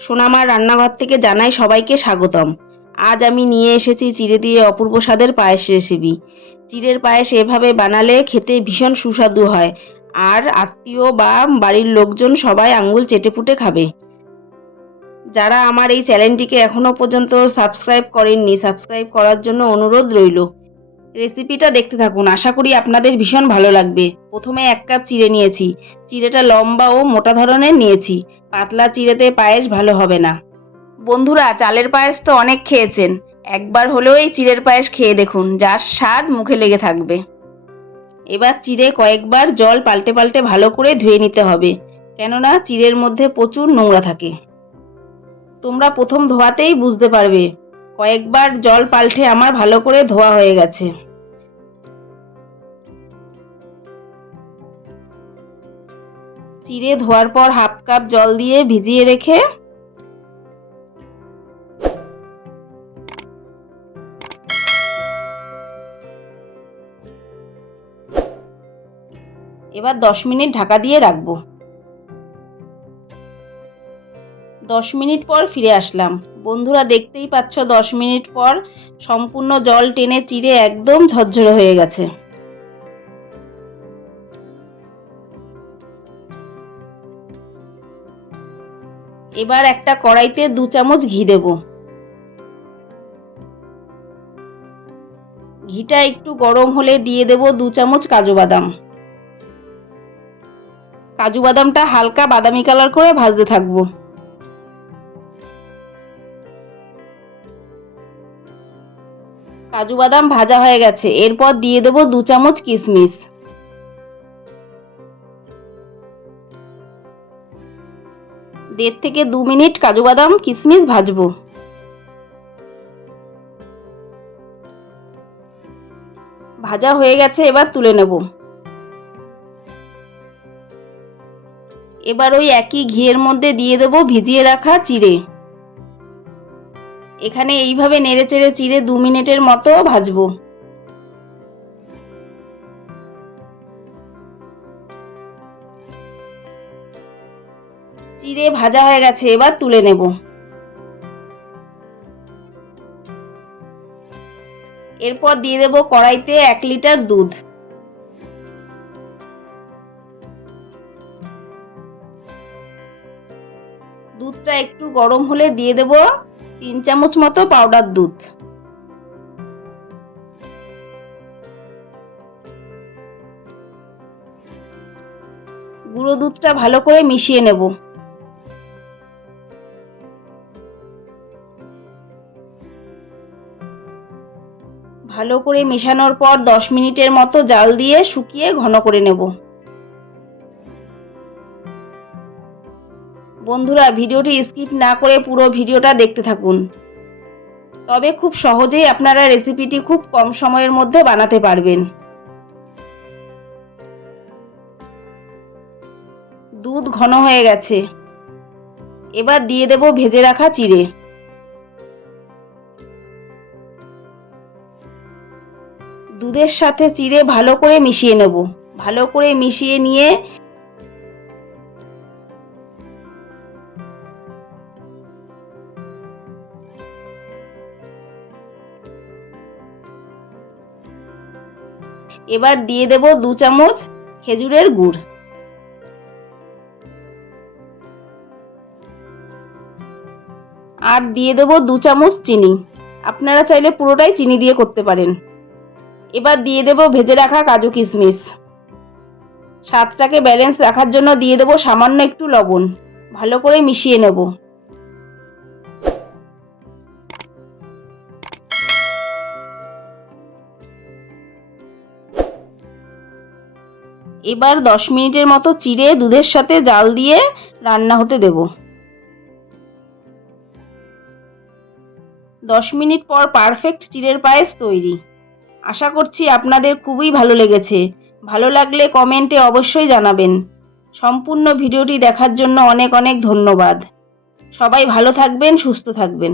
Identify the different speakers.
Speaker 1: সোনামার রান্নাঘর থেকে জানাই সবাইকে স্বাগতম। আজ আমি নিয়ে এসেছি চিড়ে দিয়ে অপূর্ব স্বাদের পায়েস রেসিপি চিড়ের পায়েস এভাবে বানালে খেতে ভীষণ সুস্বাদু হয়, আর আত্মীয় বা বাড়ির লোকজন সবাই আঙ্গুল চেটেপুটে খাবে। যারা আমার এই চ্যানেলটিকে এখনও পর্যন্ত সাবস্ক্রাইব করেননি সাবস্ক্রাইব করার জন্য অনুরোধ রইল। রেসিপিটা দেখতে থাকুন। আশা করি আপনাদের ভীষণ ভালো লাগবে। প্রথমে এক কাপ চিড়ে নিয়েছি। চিড়েটা লম্বা ও মোটা ধরনের নিয়েছি। পাতলা চিড়েতে পায়েস ভালো হবে না। বন্ধুরা, চালের পায়েস তো অনেক খেয়েছেন। একবার হলেও এই চিড়ের পায়েস খেয়ে দেখুন, যার স্বাদ মুখে লেগে থাকবে। এবার চিড়ে কয়েকবার জল পাল্টে পাল্টে ভালো করে ধুয়ে নিতে হবে, কেননা চিড়ের মধ্যে প্রচুর নোংরা থাকে। তোমরা প্রথম ধোয়াতেই বুঝতে পারবে, কয়েকবার জল পাল্টে আমার ভালো করে ধোয়া হয়ে গেছে। চিড়ে ধোয়ার পর হাফ কাপ জল দিয়ে ভিজিয়ে রেখে এবার দশ মিনিট ঢাকা দিয়ে রাখব। দশ মিনিট পর ফিরে আসলাম। বন্ধুরা দেখতেই পাচ্ছ, দশ মিনিট পর সম্পূর্ণ জল টেনে চিড়ে একদম ঝরঝরে হয়ে গেছে। এবার একটা কড়াইতে দু চামচ ঘি দেব। ঘিটা একটু গরম হলে দিয়ে দেব দু চামচ কাজু বাদাম। কাজু বাদামটা হালকা বাদামি কালার করে ভাজতে থাকব। কাজু বাদাম ভাজা হয়ে গেছে, এরপর দিয়ে দেবো দু চামচ কিশমিশ। দেড় থেকে দু মিনিট কাজু বাদাম, কিশমিশ ভাজবো। ভাজা হয়ে গেছে, এবার তুলে নেব। এবার ওই একই ঘিয়ের মধ্যে দিয়ে দেবো ভিজিয়ে রাখা চিড়ে। এখানে এইভাবে নেড়ে চেড়ে চিড়ে দু মিনিটের মতো ভাজবো। চিড়ে ভাজা হয়ে গেছে, এবার তুলে নেব। এরপর দিয়ে দেব কড়াইতে এক লিটার দুধ। দুধটা একটু গরম হলে দিয়ে দেব তিন চামচ মতো পাউডার দুধ। গুঁড়ো দুধটা ভালো করে মিশিয়ে নেব। ভালো করে মেশানোর পর দশ মিনিটের মতো জাল দিয়ে শুকিয়ে ঘন করে নেব। বন্ধুরা, ভিডিওটি স্কিপ না করে পুরো ভিডিওটা দেখতে থাকুন। তবে খুব সহজেই আপনারা রেসিপিটি খুব কম সময়ের মধ্যে বানাতে পারবেন। দুধ ঘন হয়ে গেছে। এবার দিয়ে দেব ভেজে রাখা চিড়ে। দুধের সাথে চিড়ে ভালো করে মিশিয়ে নেব। ভালো করে মিশিয়ে নিয়ে এবার দিয়ে দেব দু চামচ খেজুরের গুড়। আর দিয়ে দেব দু চামচ চিনি। আপনারা চাইলে পুরোটাই চিনি দিয়ে করতে পারেন। এবার দিয়ে দেব ভেজে রাখা কাজু কিশমিশ। স্বাদটাকে ব্যালেন্স রাখার জন্য দিয়ে দেব সামান্য একটু লবণ। ভালো করে মিশিয়ে নেব। এবার দশ মিনিটের মতো চিড়ে দুধের সাথে জাল দিয়ে রান্না হতে দেব। দশ মিনিট পর পারফেক্ট চিড়ের পায়েস তৈরি। আশা করছি আপনাদের খুবই ভালো লেগেছে। ভালো লাগলে কমেন্টে অবশ্যই জানাবেন। সম্পূর্ণ ভিডিওটি দেখার জন্য অনেক অনেক ধন্যবাদ। সবাই ভালো থাকবেন, সুস্থ থাকবেন।